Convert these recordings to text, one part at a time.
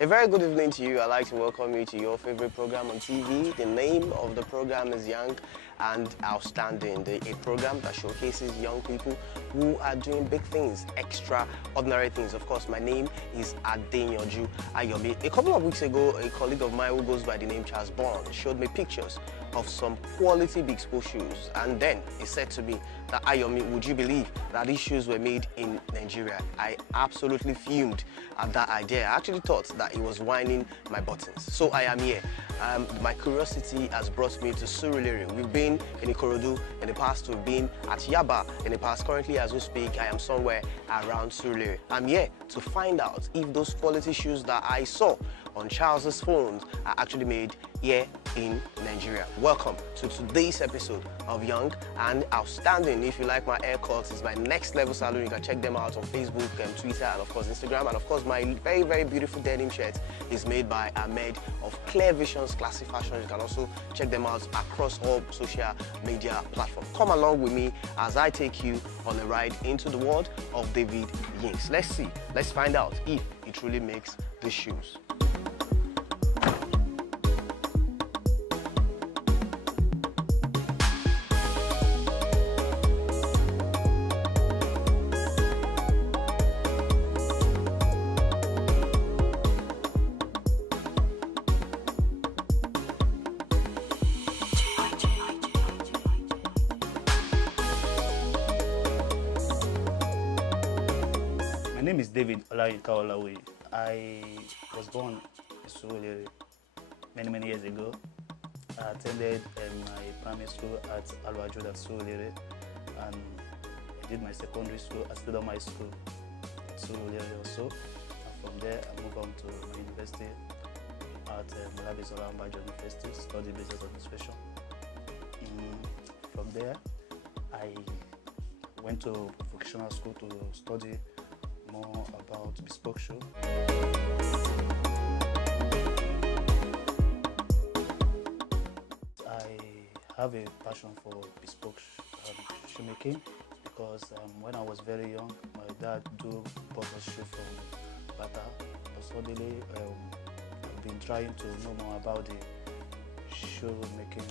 A very good evening to you. I'd like to welcome you to your favorite program on TV. The name of the program is Young and Outstanding, a program that showcases young people who are doing big things, extraordinary things. Of course, my name is Adenyoju Ayomi. A couple of weeks ago, a colleague of mine who goes by the name Charles Bond showed me pictures of some quality bespoke shoes, and then he said to me that, Ayomi, would you believe that these shoes were made in Nigeria? I absolutely fumed at that idea. I actually thought that he was whining my buttons. So I am here. My curiosity has brought me to Surulere. We've been in Ikorodu in the past, we've been at Yaba in the past. Currently, as we speak, I am somewhere around Surulere. I'm here to find out if those quality shoes that I saw on Charles's phones are actually made here in Nigeria. Welcome to today's episode of Young and Outstanding. If you like my haircuts, it's my Next Level Salon. You can check them out on Facebook and Twitter and of course Instagram. And of course my very, very beautiful denim shirt is made by Ahmed of Clear Visions Classic Fashion. You can also check them out across all social media platforms. Come along with me as I take you on a ride into the world of David Yinks. Let's find out if he truly makes the shoes. My name is David Olawe. I was born in Surulere many years ago. I attended my primary school at Alwajuda Surulere, and I did my secondary school at Student High School at Surulere also. And from there, I moved on to my university at Malabisola Ambajo University, studied business administration. From there, I went to vocational school to study more about bespoke shoe. I have a passion for bespoke shoemaking because when I was very young, my dad bought a shoe from Bata. But suddenly, I've been trying to know more about the shoemaking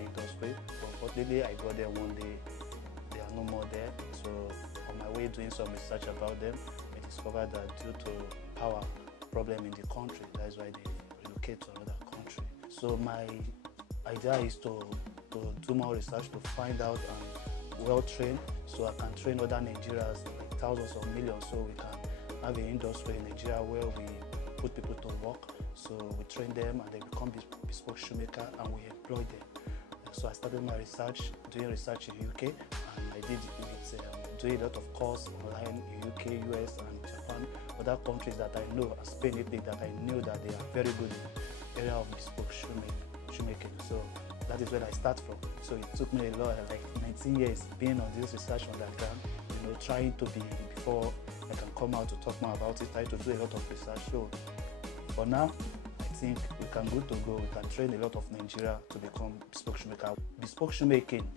industry. But unfortunately, I got there one day, they are no more there. So on my way doing some research about them, I discovered that due to power problem in the country, that is why they relocate to another country. So my idea is to do more research to find out and well train, so I can train other Nigerians, like thousands or millions, so we can have an industry in Nigeria where we put people to work. So we train them and they become bespoke shoemaker and we employ them. So I started my research, doing research in UK, and I did with doing a lot of course online in UK, US, and Japan, other countries that I know, and Spain, Italy, that I knew that they are very good in the area of bespoke shoemaking. So that is where I start from. So it took me a lot, like 19 years, being on this research underground, trying to be, before I can come out to talk more about it, trying to do a lot of research. So for now, I think we can go to go. We can train a lot of Nigeria to become bespoke shoemaker. Bespoke shoemaking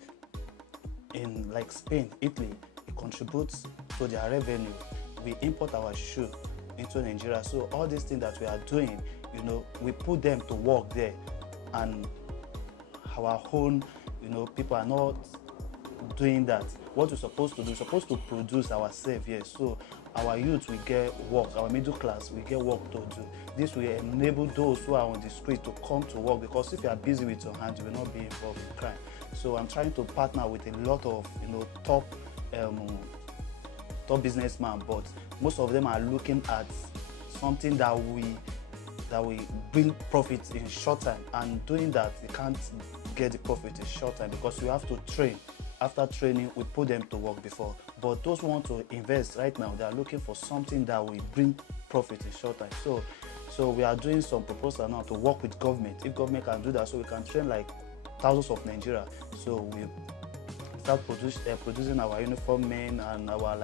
in like Spain, Italy, it contributes to their revenue. We import our shoe into Nigeria. So all these things that we are doing, we put them to work there, and our own, people are not doing that. What we're supposed to do, we're supposed to produce ourselves here. So our youth will get work, our middle class will get work to do. This will enable those who are on the street to come to work, because if you are busy with your hands, you will not be involved in crime. So I'm trying to partner with a lot of top businessmen, but most of them are looking at something that we bring profits in short time, and doing that you can't get the profit in short time because you have to train. After training, we put them to work before. But those who want to invest right now, they are looking for something that will bring profit in short time. So we are doing some proposal now to work with government. If government can do that, so we can train like thousands of Nigeria. So we start producing our uniform men and our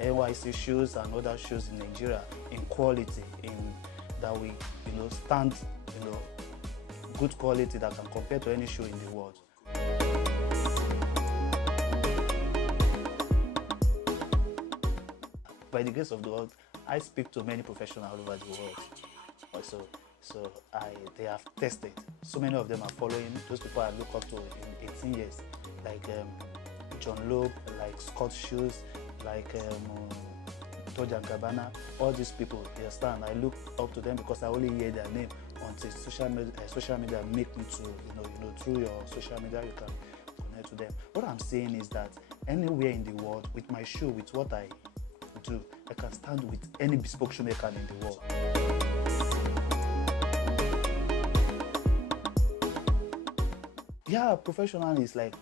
NYC shoes and other shoes in Nigeria in quality, in that we stand good quality that can compare to any shoe in the world. By the grace of the Lord, I speak to many professionals all over the world. So they have tested. So many of them are following those people I look up to in 18 years, like John Loeb, like Scott Shoes, like Toja Gabbana, all these people. You understand? I look up to them because I only hear their name until social media make me to through your social media you can connect to them. What I'm saying is that anywhere in the world with my shoe, with what I do, I can stand with any bespoke shoemaker in the world. Yeah, professional is like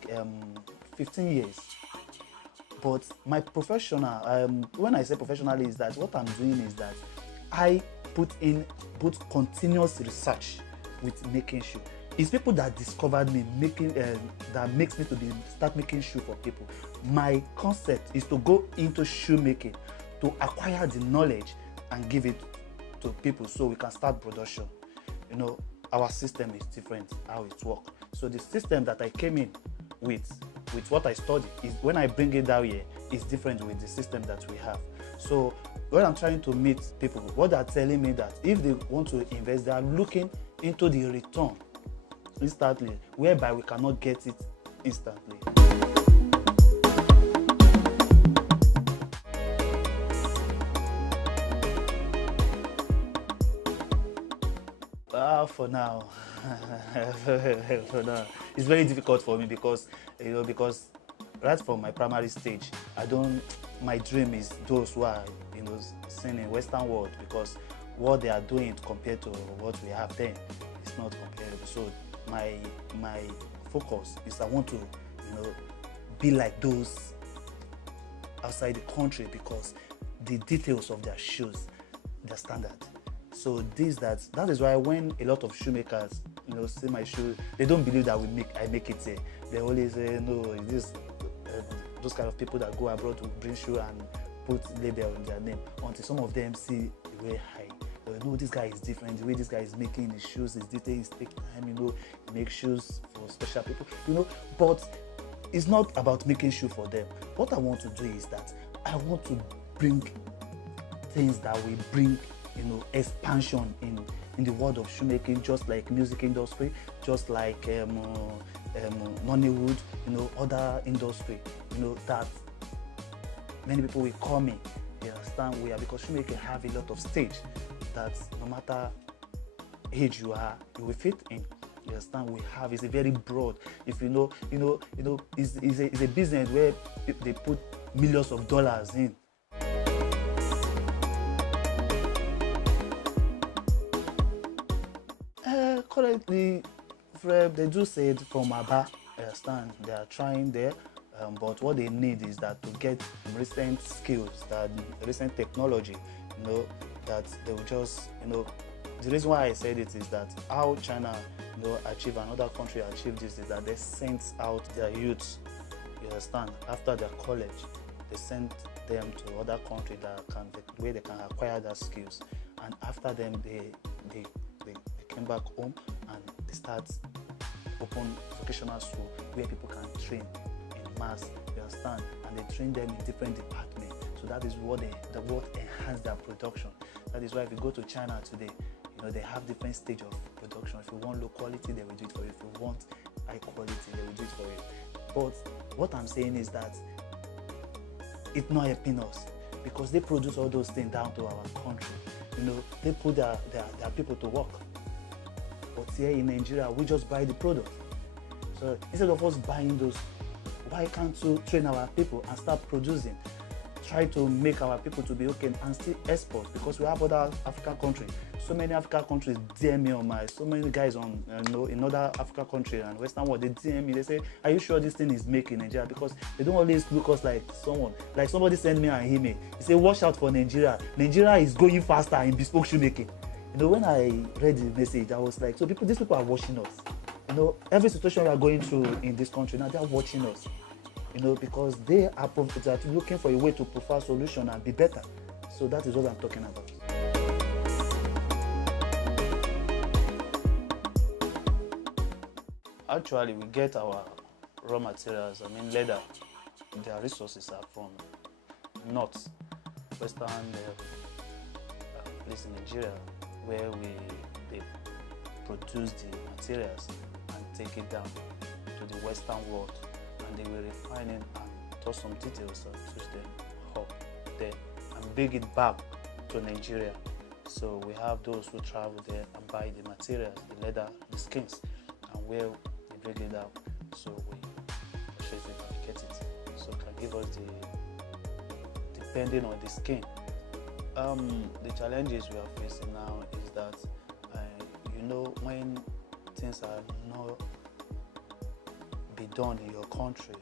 15 years. But my professional, when I say professional, is that what I'm doing is that I put continuous research with making shoe. It's people that discovered me that makes me to start making shoe for people. My concept is to go into shoemaking, to acquire the knowledge and give it to people so we can start production. You know, our system is different, how it works. So the system that I came in with what I study is when I bring it down here, it's different with the system that we have. So when I'm trying to meet people, what they're telling me that if they want to invest, they are looking into the return instantly, whereby we cannot get it instantly. For now, it's very difficult for me because right from my primary stage, my dream is those who are seen in Western world, because what they are doing compared to what we have then is not comparable. So my focus is I want to be like those outside the country, because the details of their shoes, their standard. So that is why when a lot of shoemakers see my shoe, they don't believe that I make it here. They always say, no, it's this those kind of people that go abroad to bring shoe and put label on their name, until some of them see the way no, this guy is different. The way this guy is making his shoes, his details take time. He makes shoes for special people. But it's not about making shoe for them. What I want to do is that I want to bring things that will bring expansion in the world of shoemaking, just like music industry, just like Nollywood, other industry, that many people will call me. You understand? Because shoemaking have a lot of stage that no matter age you are, you will fit in. You understand? It's a very broad. If it's a business where they put millions of dollars in. Currently, they do say it from Aba. I understand they are trying there, but what they need is that to get recent skills, that recent technology, that they will just, the reason why I said it is that how China, achieve, another country achieve this, is that they sent out their youths, you understand, after their college, they sent them to other country where they can acquire their skills, and after them they came back home and they start open vocational school where people can train in mass, you understand, and they train them in different departments. So that is what enhance their production. That is why if you go to China today, they have different stage of production. If you want low quality, they will do it for you. If you want high quality, they will do it for you. But what I'm saying is that it's not helping us, because they produce all those things down to our country. They put their people to work. But here in Nigeria, we just buy the product. So instead of us buying those, why can't we train our people and start producing? Try to make our people to be okay and still export, because we have other African countries. So many African countries DM me so many guys in other African countries and Western world, they DM me, they say, are you sure this thing is made in Nigeria? Because they don't always look us like someone. Like somebody sent me an email, he said, watch out for Nigeria. Nigeria is going faster in bespoke shoemaking. When I read the message, I was like, so these people are watching us. Every situation we are going through in this country now, they are watching us. Because they are looking for a way to provide solution and be better. So that is what I'm talking about. Actually, we get our raw materials, leather. Their resources are from North, Western place in Nigeria. where they produce the materials and take it down to the Western world, and they will refine it and touch some details and switch them up there and bring it back to Nigeria. So we have those who travel there and buy the materials, the leather, the skins, and where they bring it out. So we purchase it and get it. So it can give us depending on the skin. The challenges we are facing now is that when things are not be done in your country,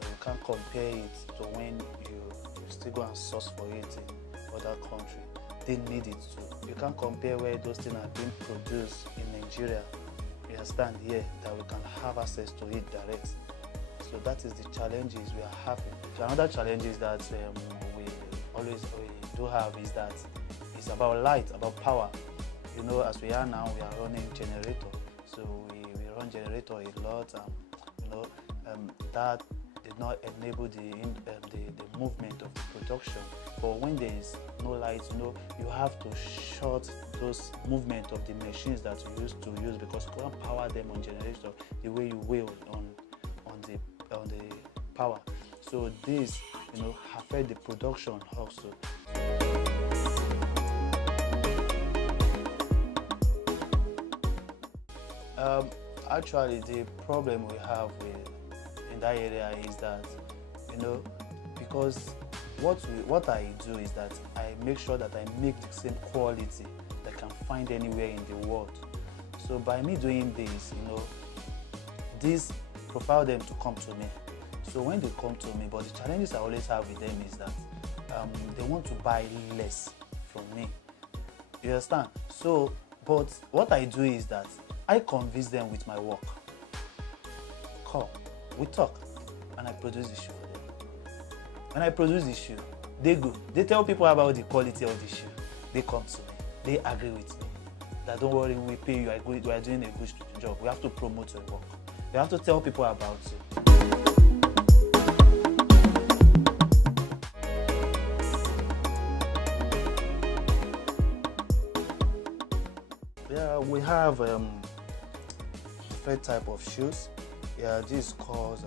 you can't compare it to when you still go and source for it in other country. They need it too. You can't compare where those things are being produced in Nigeria, you understand, here, that we can have access to it direct. So that is the challenges we are having. Another challenge is that we do have is that it's about light, about power. As we are now, we are running generator. So we run generator a lot, that did not enable the movement of the production. But when there is no light, you have to short those movement of the machines that you used to use, because you can't power them on generator the way you will on the power. So this affect the production also. Actually, the problem we have in that area is that because what I do is that I make sure that I make the same quality that I can find anywhere in the world. So by me doing this profile them to come to me. So when they come to me, but the challenges I always have with them is that they want to buy less from me. You understand? So, but what I do is that I convince them with my work. Come, we talk, and I produce the shoe for them. When I produce the shoe, they go. They tell people about the quality of the shoe. They come to me. They agree with me. That don't worry, we pay you. We are doing a good job. We have to promote your work. We have to tell people about you. Yeah, we have different type of shoes. Yeah, this is called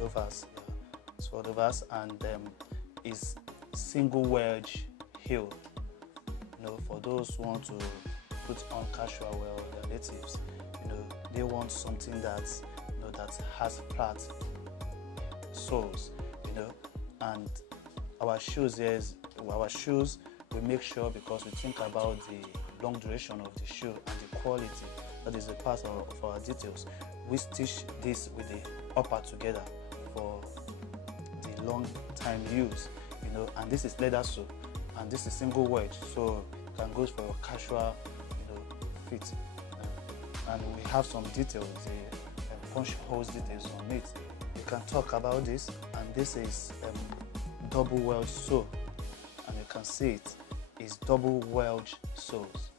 loafers. Yeah. It's for loafers, and is single wedge heel. For those who want to put on casual wear, their natives, they want something that that has flat soles, and our shoes we make sure, because we think about the long duration of the shoe and the quality, that is a part of our details. We stitch this with the upper together for the long time use, and this is leather sole, and this is single wedge, so it can go for a casual, fit. And we have some details, the punch holes details on it. You can talk about this, and this is double wedge sole, and you can see it is double wedge soles,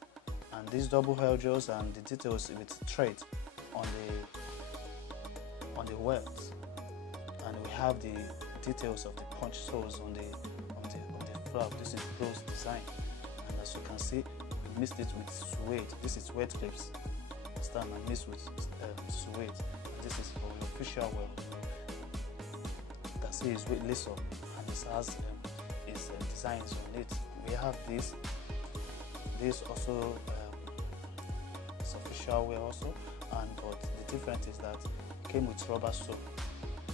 and these double wedges and the details with thread on the welds, and we have the details of the punch soles on the flap. This is bros design, and as you can see, we mixed it with suede. This is wet clips. Stand and mixed with suede. This is for your official wear. You can see it's with lace up, and it has its designs on it. We have this also it's official wear also, but the difference is that it came with rubber sole.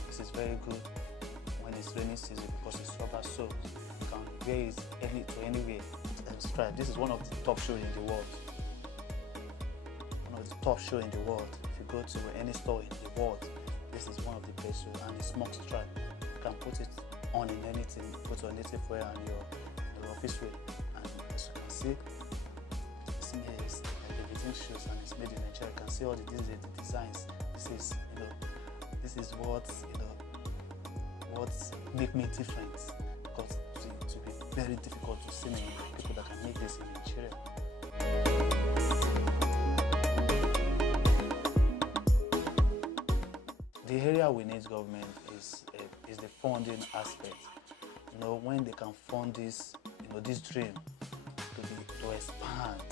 This is very good when it's rainy season, because it's rubber sole. You can wear it to anywhere. This is one of the top shoes in the world. One of the top shoes in the world. If you go to any store in the world, this is one of the best shoes, and it's smoke stripe. You can put it on in anything. Put your native wear and your office wear, and as you can see, SMES, everything shoes, and it's made in Nigeria. You can see all the designs. This is what make me different, because it will be very difficult to see many people that can make this in Nigeria. The area we need government is the funding aspect. When they can fund this, this dream to be to expand,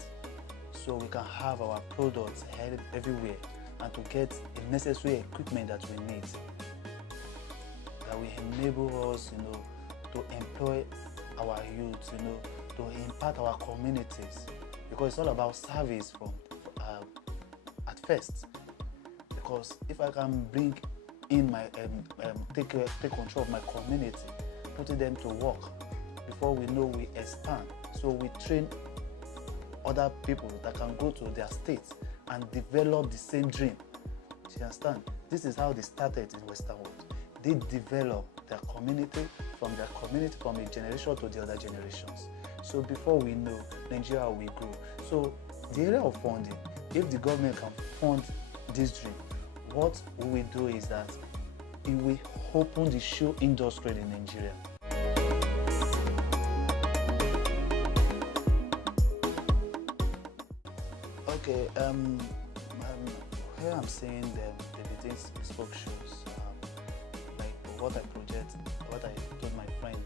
so we can have our products headed everywhere and to get the necessary equipment that we need, that will enable us, to employ our youth, to impact our communities, because it's all about service from at first. Because if I can bring in my take control of my community, putting them to work, before we know we expand. So we train other people that can go to their states and develop the same dream. Do you understand? This is how they started in Western world. They develop their community from a generation to the other generations. So before we know, Nigeria will grow. So the area of funding, if the government can fund this dream, what we will do is that it will open the shoe industry in Nigeria. Okay, here I'm seeing the bespoke shoes, like what I told my friend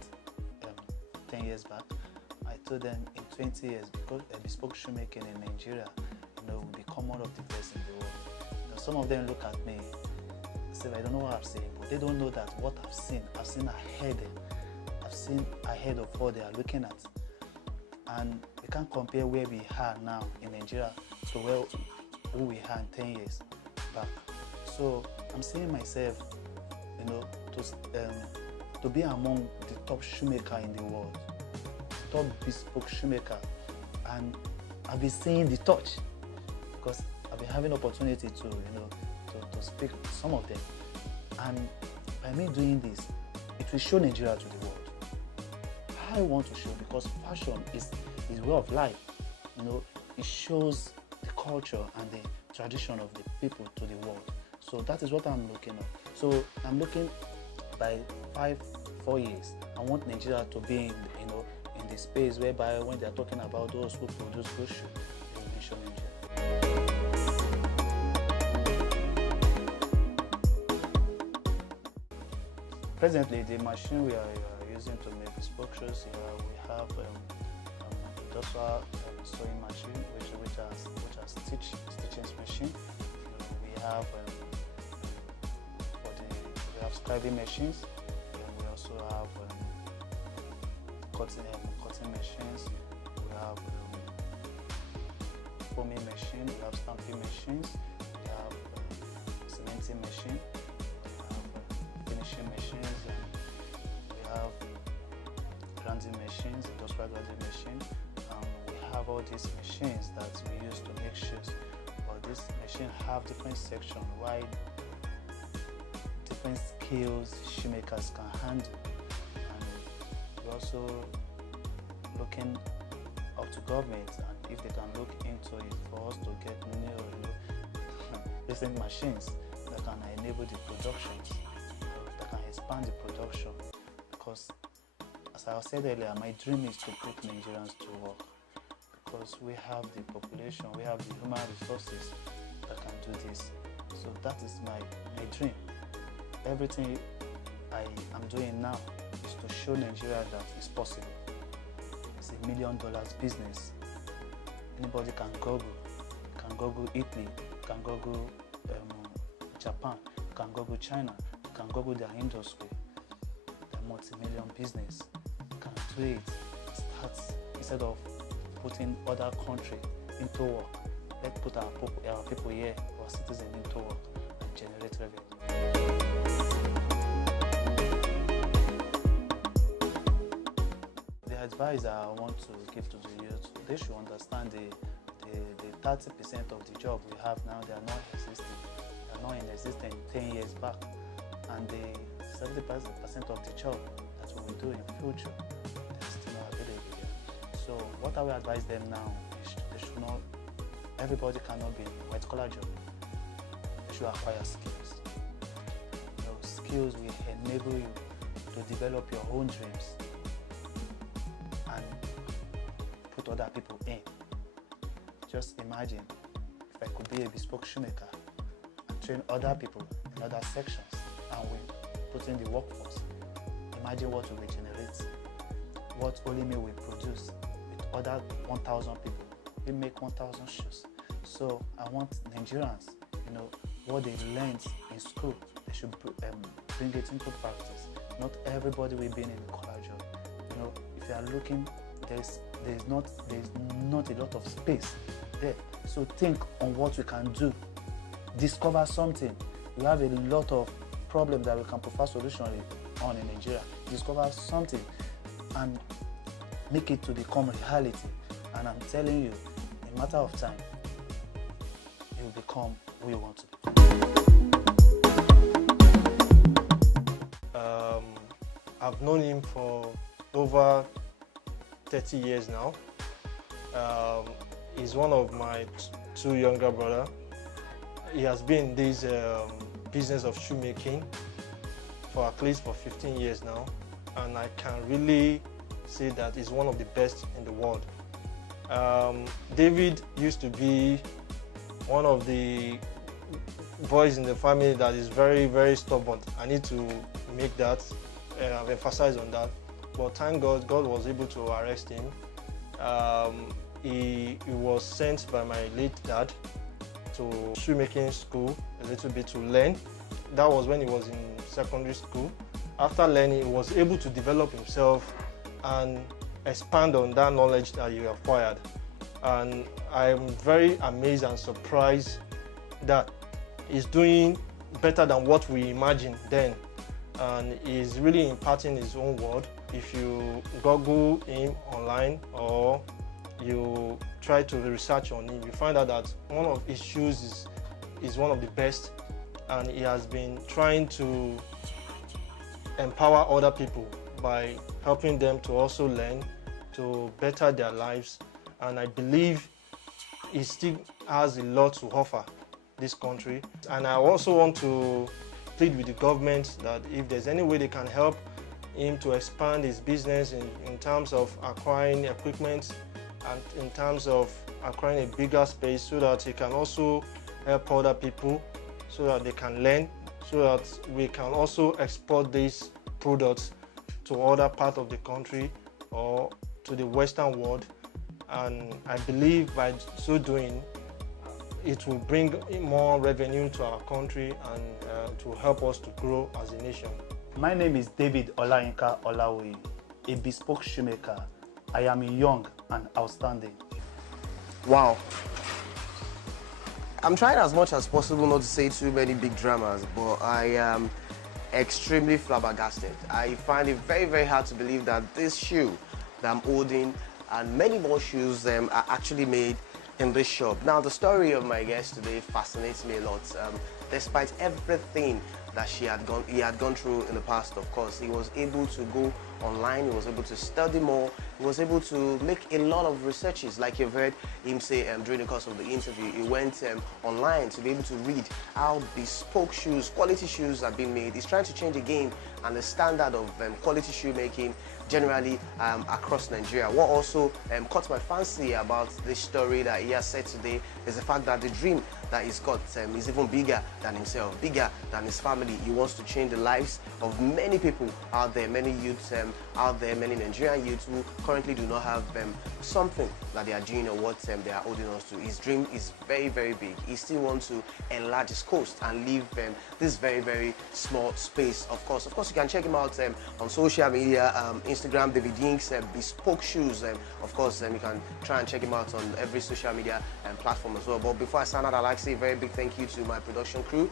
10 years back. I told them in 20 years, because bespoke shoemaking in Nigeria, will become one of the best in the world. Now, some of them look at me, say, I don't know what I'm saying, but they don't know that what I've seen ahead of what they are looking at. And we can't compare where we are now in Nigeria to who we are in 10 years back. So I'm seeing myself, to be among the top shoemaker in the world, top bespoke shoemaker, and I've been seeing the touch, because I've been having opportunity to speak to some of them, and by me doing this, it will show Nigeria to the world. I want to show, because fashion is way of life. It shows the culture and the tradition of the people to the world. So that is what I'm looking at. So I'm looking by 4 years. I want Nigeria to be in the space whereby when they are talking about those who produce good shoes, they will mention Nigeria. Presently, the machine we are using to make bespoke shoes, we have industrial sewing machine, which are stitching machine. We have scribing machines. We also have cutting machines. We have foaming machine. We have stamping machines. We have cementing machine. We have finishing machines. We have grinding machines, industrial grinding machine. We have all these machines that we use to make shoes. But this machine have different sections, why different skills shoemakers can handle. And we're also looking up to government, and if they can look into it for us to get new recent machines that can enable the production, that can expand the production. Because as I said earlier, my dream is to put Nigerians to work, because we have the population, we have the human resources that can do this. So that is my dream. Everything I am doing now is to show Nigeria that it's possible. It's $1 million business. Anybody can Google Italy, can Google Japan, can Google China, can Google their industry. They're multi-million business. Can do it. Start instead of putting other country into work. Let's put our people here, our citizens into work, and generate revenue. The advice I want to give to the youth, they should understand the 30% of the job we have now, they are not existing. They are not in existence 10 years back. And the 70% of the job that we will do in future, they are still not available here. So what I will advise them now is they should not, everybody cannot be white collar job. They should acquire skills. Skills will enable you to develop your own dreams and put other people in. Just imagine if I could be a bespoke shoemaker and train other people in other sections, and we put in the workforce. Imagine what we will generate, what only me will produce with other 1,000 people. We make 1,000 shoes. So I want Nigerians, what they learned in school, they should bring it into practice. Not everybody will be in a collar job. If you are looking, there's not a lot of space there. So think on what we can do. Discover something. We have a lot of problems that we can provide solution on in Nigeria. Discover something and make it to become reality. And I'm telling you, in a matter of time, you will become who you want to be. I've known him for over 30 years now. He's one of my two younger brothers. He has been in this business of shoemaking for at least 15 years now, and I can really say that he's one of the best in the world. David used to be one of the boys in the family that is very, very stubborn. I need to make that, emphasize on that. But thank God, God was able to arrest him. He was sent by my late dad to shoemaking school a little bit to learn. That was when he was in secondary school. After learning, he was able to develop himself and expand on that knowledge that he acquired. And I'm very amazed and surprised that he's doing better than what we imagined then. And he's really imparting his own word. If you Google him online or you try to research on him, you find out that one of his shoes is one of the best, and he has been trying to empower other people by helping them to also learn, to better their lives. And I believe he still has a lot to offer this country. And I also want to plead with the government that if there's any way they can help him to expand his business in terms of acquiring equipment and in terms of acquiring a bigger space, so that he can also help other people, so that they can learn, so that we can also export these products to other parts of the country or to the Western world. And I believe by so doing, it will bring more revenue to our country and to help us to grow as a nation. My name is David Olayinka Olawi, a bespoke shoemaker. I am young and outstanding. Wow. I'm trying as much as possible not to say too many big dramas, but I am extremely flabbergasted. I find it very, very hard to believe that this shoe that I'm holding and many more shoes are actually made in this shop. Now, the story of my guest today fascinates me a lot. Despite everything that he had gone through in the past, of course, he was able to go online, he was able to study more, he was able to make a lot of researches. Like you've heard him say during the course of the interview, he went online to be able to read how bespoke shoes, quality shoes are being made. He's trying to change the game and the standard of quality shoemaking generally across Nigeria. What also caught my fancy about this story that he has said today is the fact that the dream that he's got is even bigger than himself, bigger than his family. He wants to change the lives of many people out there, many youths out there, many Nigerian youths who currently do not have something that they are doing or what they are holding on to. His dream is very, very big. He still wants to enlarge his coast and leave this very, very small space. Of course, you can check him out on social media, Instagram, David Inks, Bespoke Shoes. Of course, you can try and check him out on every social media platform as well. But before I sign out, I'd like to say a very big thank you to my production crew,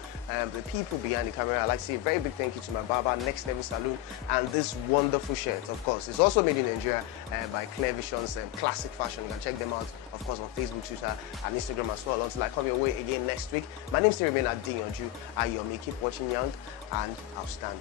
the people behind the camera. I'd like to say a very big thank you to my barber, Next Level Saloon, and this wonderful shirt. Of course, it's also made in Nigeria by Clear Visions Classic Fashion. You can check them out, of course, on Facebook, Twitter, and Instagram as well. Until I come your way again next week, my name still remains Adiyonju Ayomi. Keep watching Young and Outstanding.